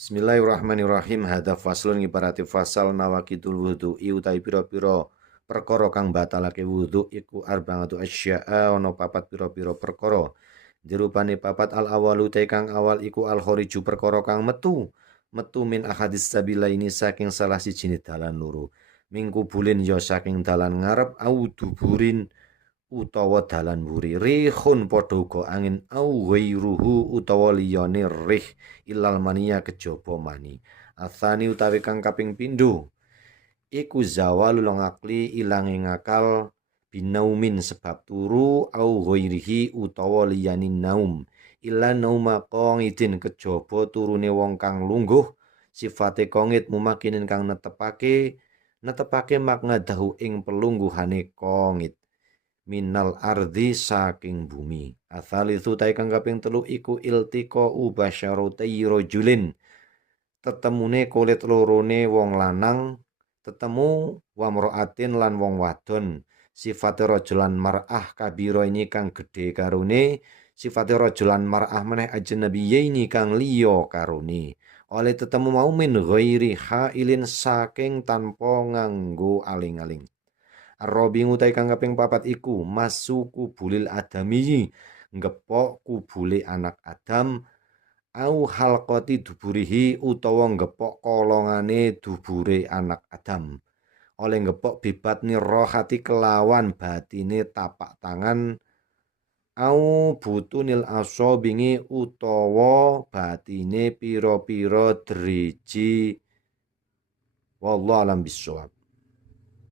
Bismillahirrahmanirrahim. Hadza faslun ibarati fasal nawaqidul wudu'i utawi pira-pira perkara kang batalake wudu iku arba'atu asya'a ana papat pira-pira perkara. Dirupane papat al awalu te kang awal iku al khariju perkara kang metu min ahadis sabilaini saking salah sijine dalan loro. Mingku bulin ya saking dalan ngarep au duburin utawa dalan mburi. Rihun padha uga angin au ghairuhu utawa liyane rih ilal mania kejaba mani. Atsani utawi kang kaping pindho iku zawalul ngakli ilange ngakal binaumin sebab turu au ghairihi utawa liyane naum. Illa nauma qangidin kejaba turune wong kang lungguh sifate qangid mumakinin kang netepake maknadahu ing pelungguhane qangid minal ardi saking bumi. Atsalitsu ta kang kaping telu iku iltiqa ubasyaratai rajulin. Tetemune kulit lorone wong lanang, tetemu wa mraatin lan wong wadon. Sifate rajulan mar'ah kabira ini kang gedhe karone, sifate rajulan mar'ah meneh ajnabiyaini kang liya karone. Oleh tetemu mau min ghairi hailin saking tanpa nganggo aling-aling. Ar-rabi ngutai kang kaping papat iku masuku bulil adami ngepok kubule anak Adam au halqati duburihi utawa ngepok kolongane dubure anak Adam. Oleh ngepok bibat rohati kelawan batine tapak tangan au butunil asobingi utawa batine piro-piro driji wallahu alam bisawab.